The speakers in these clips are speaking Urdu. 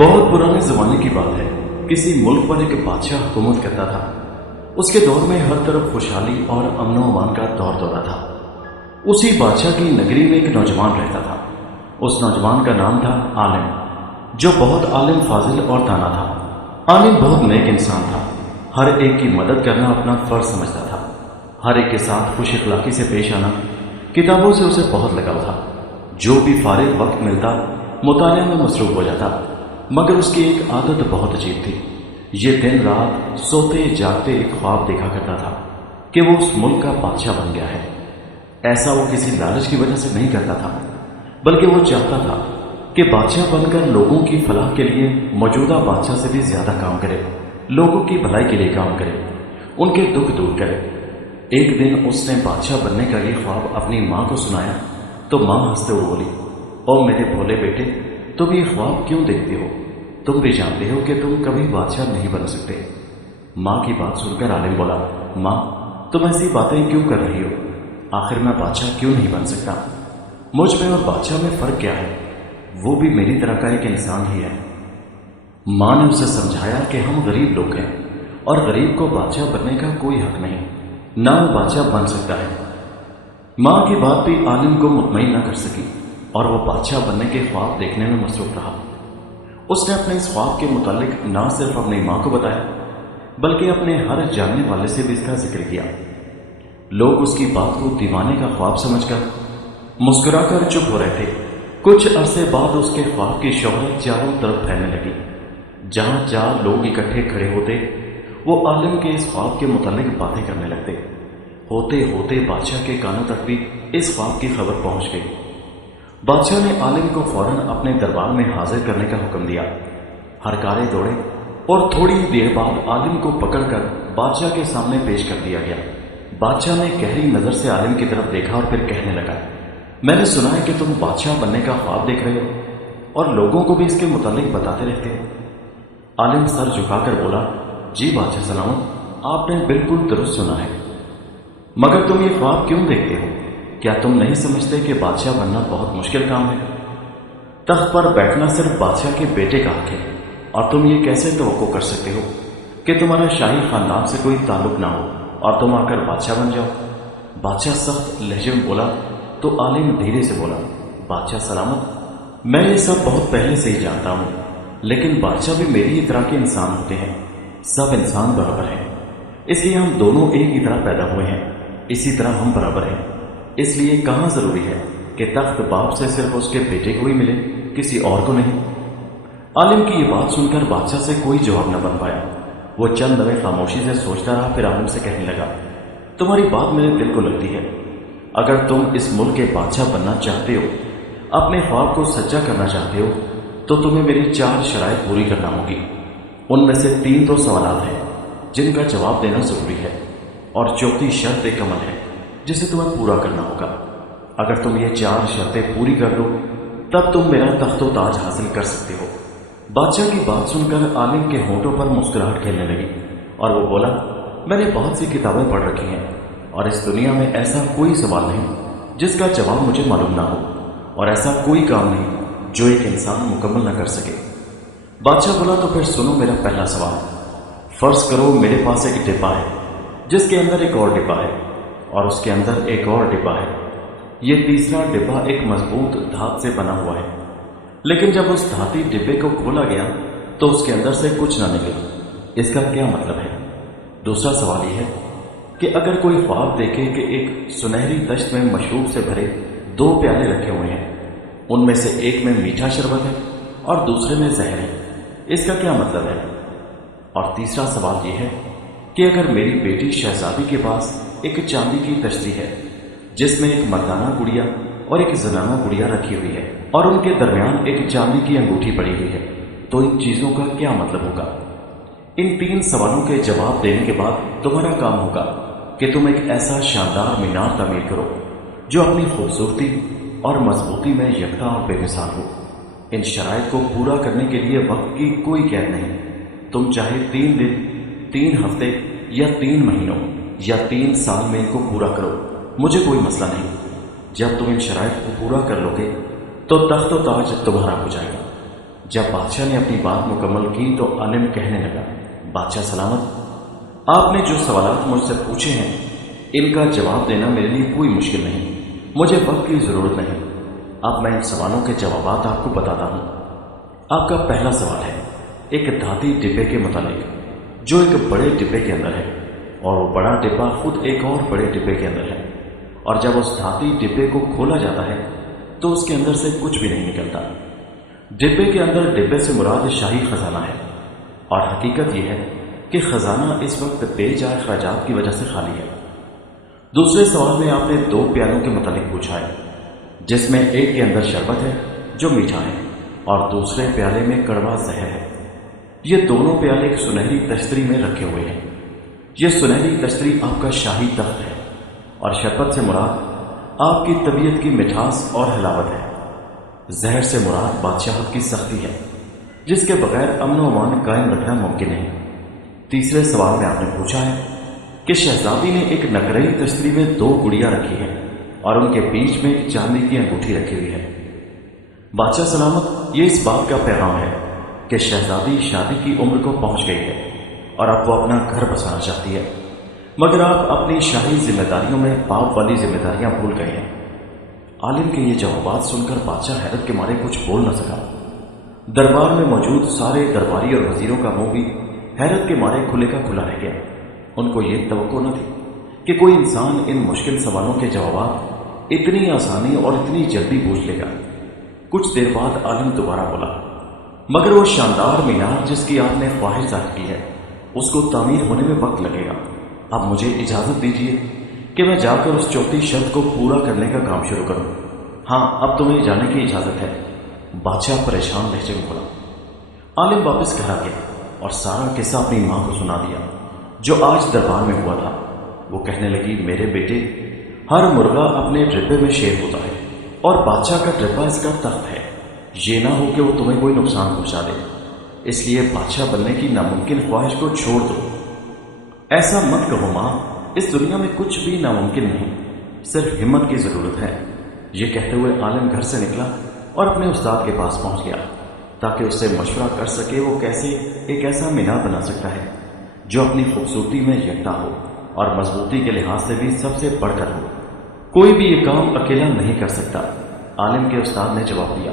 بہت پرانے زمانے کی بات ہے۔ کسی ملک پر ایک بادشاہ حکومت کرتا تھا۔ اس کے دور میں ہر طرف خوشحالی اور امن و امان کا دور دورہ تھا۔ اسی بادشاہ کی نگری میں ایک نوجوان رہتا تھا۔ اس نوجوان کا نام تھا عالم، جو بہت عالم، فاضل اور دانا تھا۔ عالم بہت نیک انسان تھا، ہر ایک کی مدد کرنا اپنا فرض سمجھتا تھا، ہر ایک کے ساتھ خوش اخلاقی سے پیش آنا۔ کتابوں سے اسے بہت لگاؤ تھا، جو بھی فارغ وقت ملتا مطالعہ میں مصروف ہو جاتا۔ مگر اس کی ایک عادت بہت عجیب تھی۔ یہ دن رات سوتے جاگتے ایک خواب دیکھا کرتا تھا کہ وہ اس ملک کا بادشاہ بن گیا ہے۔ ایسا وہ کسی لالچ کی وجہ سے نہیں کرتا تھا، بلکہ وہ چاہتا تھا کہ بادشاہ بن کر لوگوں کی فلاح کے لیے موجودہ بادشاہ سے بھی زیادہ کام کرے، لوگوں کی بھلائی کے لیے کام کرے، ان کے دکھ دور کرے۔ ایک دن اس نے بادشاہ بننے کا یہ خواب اپنی ماں کو سنایا تو ماں ہنستے ہوئے بولی، او میرے بھولے بیٹے، تم یہ خواب کیوں دیکھتے ہو؟ تم بھی جانتے ہو کہ تم کبھی بادشاہ نہیں بن سکتے۔ ماں کی بات سن کر عالم بولا، ماں تم ایسی باتیں کیوں کر رہی ہو؟ آخر میں بادشاہ کیوں نہیں بن سکتا؟ مجھ میں اور بادشاہ میں فرق کیا ہے؟ وہ بھی میری طرح کا ایک انسان ہی ہے۔ ماں نے اسے سمجھایا کہ ہم غریب لوگ ہیں اور غریب کو بادشاہ بننے کا کوئی حق نہیں، نہ وہ بادشاہ بن سکتا ہے۔ ماں کی بات بھی عالم کو مطمئن نہ کر سکی اور وہ بادشاہ بننے کے خواب دیکھنے میں مصروف رہا۔ اس نے اپنے اس خواب کے متعلق نہ صرف اپنی ماں کو بتایا، بلکہ اپنے ہر جاننے والے سے بھی اس کا ذکر کیا۔ لوگ اس کی بات کو دیوانے کا خواب سمجھ کر مسکرا کر چپ ہو رہے تھے۔ کچھ عرصے بعد اس کے خواب کی شہرت چاروں طرف پھیلنے لگی۔ جہاں چار لوگ اکٹھے کھڑے ہوتے، وہ عالم کے اس خواب کے متعلق باتیں کرنے لگتے۔ ہوتے ہوتے بادشاہ کے کانوں تک بھی اس خواب کی خبر پہنچ گئی۔ بادشاہ نے عالم کو فوراً اپنے دربار میں حاضر کرنے کا حکم دیا۔ ہر کارے دوڑے اور تھوڑی دیر بعد عالم کو پکڑ کر بادشاہ کے سامنے پیش کر دیا گیا۔ بادشاہ نے گہری نظر سے عالم کی طرف دیکھا اور پھر کہنے لگا، میں نے سنا ہے کہ تم بادشاہ بننے کا خواب دیکھ رہے ہو اور لوگوں کو بھی اس کے متعلق بتاتے رہتے ہو۔ عالم سر جھکا کر بولا، جی بادشاہ سلامت، آپ نے بالکل درست سنا ہے، مگر تم یہ خواب کیوں دیکھتے ہو؟ کیا تم نہیں سمجھتے کہ بادشاہ بننا بہت مشکل کام ہے؟ تخت پر بیٹھنا صرف بادشاہ کے بیٹے کا حق ہے، اور تم یہ کیسے توقع کر سکتے ہو کہ تمہارا شاہی خاندان سے کوئی تعلق نہ ہو اور تم آ کر بادشاہ بن جاؤ؟ بادشاہ سخت لہجے میں بولا تو عالم دھیرے سے بولا، بادشاہ سلامت، میں یہ سب بہت پہلے سے ہی جانتا ہوں، لیکن بادشاہ بھی میری ہی طرح کے انسان ہوتے ہیں۔ سب انسان برابر ہیں، اس لیے ہم دونوں ایک ہی طرح پیدا ہوئے ہیں، اسی طرح ہم برابر ہیں۔ اس لیے کہاں ضروری ہے کہ تخت باپ سے صرف اس کے بیٹے کو ہی ملے، کسی اور کو نہیں؟ عالم کی یہ بات سن کر بادشاہ سے کوئی جواب نہ بن پایا۔ وہ چند لمحے خاموشی سے سوچتا رہا، پھر عالم سے کہنے لگا، تمہاری بات میرے دل کو لگتی ہے۔ اگر تم اس ملک کے بادشاہ بننا چاہتے ہو، اپنے خواب کو سچا کرنا چاہتے ہو، تو تمہیں میری 4 شرائط پوری کرنا ہوگی۔ ان میں سے 3 تو سوالات ہیں جن کا جواب دینا ضروری ہے، اور چوتھی شرط ایک عمل ہے جسے تمہیں پورا کرنا ہوگا۔ اگر تم یہ 4 شرطیں پوری کر دو، تب تم میرا تخت و تاج حاصل کر سکتے ہو۔ بادشاہ کی بات سن کر عالم کے ہونٹوں پر مسکراہٹ کھیلنے لگی اور وہ بولا، میں نے بہت سی کتابیں پڑھ رکھی ہیں اور اس دنیا میں ایسا کوئی سوال نہیں جس کا جواب مجھے معلوم نہ ہو، اور ایسا کوئی کام نہیں جو ایک انسان مکمل نہ کر سکے۔ بادشاہ بولا، تو پھر سنو میرا پہلا سوال۔ فرض کرو میرے پاس ایک ڈبہ ہے جس کے اندر ایک اور ڈبہ ہے، اور اس کے اندر ایک اور ڈبہ ہے۔ یہ تیسرا ڈبہ ایک مضبوط دھات سے بنا ہوا ہے، لیکن جب اس دھاتی ڈبے کو کھولا گیا تو اس کے اندر سے کچھ نہ نکلا۔ اس کا کیا مطلب ہے؟ دوسرا سوال یہ ہے کہ اگر کوئی خواب دیکھے کہ ایک سنہری دشت میں مشروب سے بھرے 2 پیالے رکھے ہوئے ہیں، ان میں سے ایک میں میٹھا شربت ہے اور دوسرے میں زہر ہے، اس کا کیا مطلب ہے؟ اور تیسرا سوال یہ ہے کہ اگر میری بیٹی شہزادی کے پاس ایک چاندی کی تشتری ہے جس میں ایک مردانہ گڑیا اور ایک زنانہ گڑیا رکھی ہوئی ہے، اور ان کے درمیان ایک چاندی کی انگوٹھی پڑی ہوئی ہے، تو ان چیزوں کا کیا مطلب ہوگا؟ ان 3 سوالوں کے جواب دینے کے بعد تمہارا کام ہوگا کہ تم ایک ایسا شاندار مینار تعمیر کرو جو اپنی خوبصورتی اور مضبوطی میں یکتا اور بے مثال ہو۔ ان شرائط کو پورا کرنے کے لیے وقت کی کوئی قید نہیں۔ تم چاہے 3 دن، 3 ہفتے یا 3 مہینوں یا 3 سال میں ان کو پورا کرو، مجھے کوئی مسئلہ نہیں۔ جب تم ان شرائط کو پورا کر لو گے تو تخت و تاج تمہارا ہو جائے گا۔ جب بادشاہ نے اپنی بات مکمل کی تو عالم کہنے لگا، بادشاہ سلامت، آپ نے جو سوالات مجھ سے پوچھے ہیں ان کا جواب دینا میرے لیے کوئی مشکل نہیں، مجھے وقت کی ضرورت نہیں۔ اب میں ان سوالوں کے جوابات آپ کو بتاتا ہوں۔ آپ کا پہلا سوال ہے ایک دھاتی ڈبے کے متعلق جو ایک بڑے ڈبے کے اندر ہے، اور وہ بڑا ڈبہ خود ایک اور بڑے ڈبے کے اندر ہے، اور جب اس دھاتی ڈبے کو کھولا جاتا ہے تو اس کے اندر سے کچھ بھی نہیں نکلتا۔ ڈبے کے اندر ڈبے سے مراد شاہی خزانہ ہے، اور حقیقت یہ ہے کہ خزانہ اس وقت بے جائے اخراجات کی وجہ سے خالی ہے۔ دوسرے سوال میں آپ نے 2 پیالوں کے متعلق پوچھا ہے، جس میں ایک کے اندر شربت ہے جو میٹھا ہے اور دوسرے پیالے میں کڑوا زہر ہے۔ یہ دونوں پیالے ایک سنہری تشتری میں رکھے ہوئے ہیں۔ یہ سنہری تشتری آپ کا شاہی تخت ہے، اور شربت سے مراد آپ کی طبیعت کی مٹھاس اور حلاوت ہے۔ زہر سے مراد بادشاہت کی سختی ہے، جس کے بغیر امن و امان قائم رکھنا ممکن نہیں۔ تیسرے سوال میں آپ نے پوچھا ہے کہ شہزادی نے ایک نقرئی تشتری میں 2 گڑیاں رکھی ہیں اور ان کے بیچ میں ایک چاندی کی انگوٹھی رکھی ہوئی ہے۔ بادشاہ سلامت، یہ اس بات کا پیغام ہے کہ شہزادی شادی کی عمر کو پہنچ گئی ہے اور اب وہ اپنا گھر بسانا چاہتی ہے، مگر آپ اپنی شاہی ذمہ داریوں میں باپ والی ذمہ داریاں بھول گئے ہیں۔ عالم کے یہ جوابات سن کر بادشاہ حیرت کے مارے کچھ بول نہ سکا۔ دربار میں موجود سارے درباری اور وزیروں کا منہ بھی حیرت کے مارے کھلے کا کھلا رہ گیا۔ ان کو یہ توقع نہ تھی کہ کوئی انسان ان مشکل سوالوں کے جوابات اتنی آسانی اور اتنی جلدی بوجھ لے گا۔ کچھ دیر بعد عالم دوبارہ بولا، مگر وہ شاندار مینار جس کی آپ نے خواہش ظاہر کی ہے اس کو تعمیر ہونے میں وقت لگے گا۔ اب مجھے اجازت دیجیے کہ میں جا کر اس چوتھی شرط کو پورا کرنے کا کام شروع کروں۔ ہاں، اب تمہیں جانے کی اجازت ہے، بادشاہ پریشان لہجے میں بولا۔ عالم واپس گھر آ گیا اور سارا قصہ اپنی ماں کو سنا دیا جو آج دربار میں ہوا تھا۔ وہ کہنے لگی، میرے بیٹے، ہر مرغہ اپنے ڈبے میں شیر ہوتا ہے اور بادشاہ کا ڈبہ اس کا تخت ہے۔ یہ نہ ہو کہ وہ تمہیں کوئی نقصان پہنچا دے، اس لیے بادشاہ بننے کی ناممکن خواہش کو چھوڑ دو۔ ایسا مت کہو ماں، اس دنیا میں کچھ بھی ناممکن نہیں، صرف ہمت کی ضرورت ہے۔ یہ کہتے ہوئے عالم گھر سے نکلا اور اپنے استاد کے پاس پہنچ گیا تاکہ اس سے مشورہ کر سکے وہ کیسے ایک ایسا مینار بنا سکتا ہے جو اپنی خوبصورتی میں یکتا ہو اور مضبوطی کے لحاظ سے بھی سب سے بڑھ کر ہو۔ کوئی بھی یہ کام اکیلا نہیں کر سکتا۔ عالم کے استاد نے جواب دیا،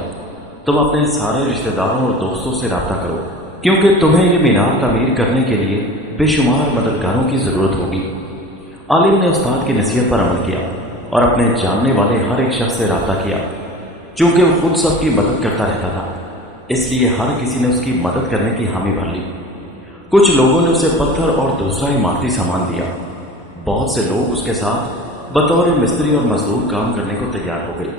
تم اپنے سارے رشتہ داروں اور دوستوں سے رابطہ کرو، کیونکہ تمہیں یہ مینار تعمیر کرنے کے لیے بے شمار مددگاروں کی ضرورت ہوگی۔ عالم نے استاد کی نصیحت پر عمل کیا اور اپنے جاننے والے ہر ایک شخص سے رابطہ کیا۔ چونکہ وہ خود سب کی مدد کرتا رہتا تھا، اس لیے ہر کسی نے اس کی مدد کرنے کی حامی بھر لی۔ کچھ لوگوں نے اسے پتھر اور دوسرا عمارتی سامان دیا۔ بہت سے لوگ اس کے ساتھ بطور مستری اور مزدور کام کرنے کو تیار ہو گئے۔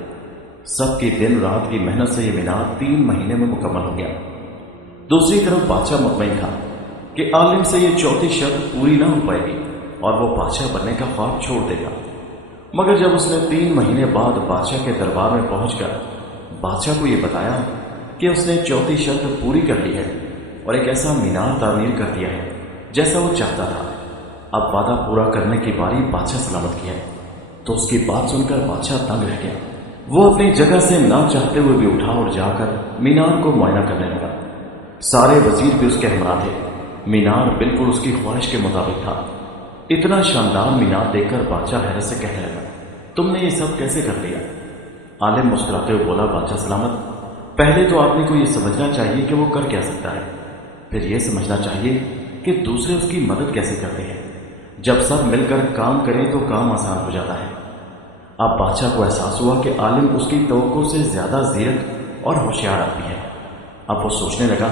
سب کی دن رات کی محنت سے یہ مینار 3 مہینے میں مکمل ہو گیا۔ دوسری طرف بادشاہ مطمئن تھا کہ عالم سے یہ چوتھی شرط پوری نہ ہو پائے گی اور وہ بادشاہ بننے کا خواب چھوڑ دے گا۔ مگر جب اس نے 3 مہینے بعد بادشاہ کے دربار میں پہنچ کر بادشاہ کو یہ بتایا کہ اس نے چوتھی شرط پوری کر لی ہے اور ایک ایسا مینار تعمیر کر دیا ہے جیسا وہ چاہتا تھا، اب وعدہ پورا کرنے کی باری بادشاہ سلامت کی ہے، تو اس کی بات سن کر بادشاہ تنگ رہ گیا۔ وہ اپنی جگہ سے نہ چاہتے ہوئے بھی اٹھا اور جا کر مینار کو معائنہ کرنے لگا۔ سارے وزیر بھی اس کے ہمراہ تھے۔ مینار بالکل اس کی خواہش کے مطابق تھا۔ اتنا شاندار مینار دیکھ کر بادشاہ حیرت سے کہنے لگا، تم نے یہ سب کیسے کر لیا؟ عالم مسکراتے ہوئے بولا، بادشاہ سلامت، پہلے تو آدمی کو یہ سمجھنا چاہیے کہ وہ کر کیا سکتا ہے، پھر یہ سمجھنا چاہیے کہ دوسرے اس کی مدد کیسے کرتے ہیں۔ جب سب مل کر کام کریں تو کام آسان ہو جاتا ہے۔ اب بادشاہ کو احساس ہوا کہ عالم اس کی توقع سے زیادہ زیرک اور ہوشیار آدمی ہے۔ اب وہ سوچنے لگا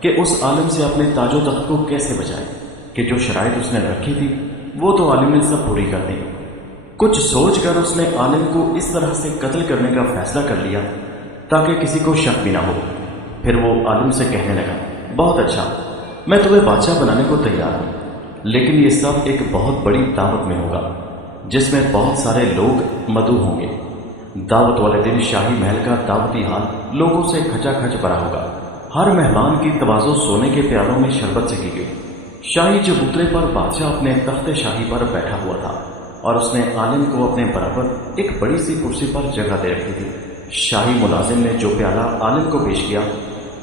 کہ اس عالم سے اپنے تاج و تخت کو کیسے بچائے کہ جو شرائط اس نے رکھی تھی وہ تو عالم نے سب پوری کر دی۔ کچھ سوچ کر اس نے عالم کو اس طرح سے قتل کرنے کا فیصلہ کر لیا تاکہ کسی کو شک بھی نہ ہو۔ پھر وہ عالم سے کہنے لگا، بہت اچھا، میں تمہیں بادشاہ بنانے کو تیار ہوں، لیکن یہ سب ایک بہت بڑی دعوت میں ہوگا جس میں بہت سارے لوگ مدعو ہوں گے۔ دعوت والے دن شاہی محل کا دعوتی حال لوگوں سے کھچا کھچ بھرا ہوگا۔ ہر مہمان کی تواضع سونے کے پیالوں میں شربت سے کی گئی۔ شاہی چبوترے پر بادشاہ اپنے تخت شاہی پر بیٹھا ہوا تھا اور اس نے عالم کو اپنے برابر ایک بڑی سی کرسی پر جگہ دے رکھی تھی۔ شاہی ملازم نے جو پیالہ عالم کو پیش کیا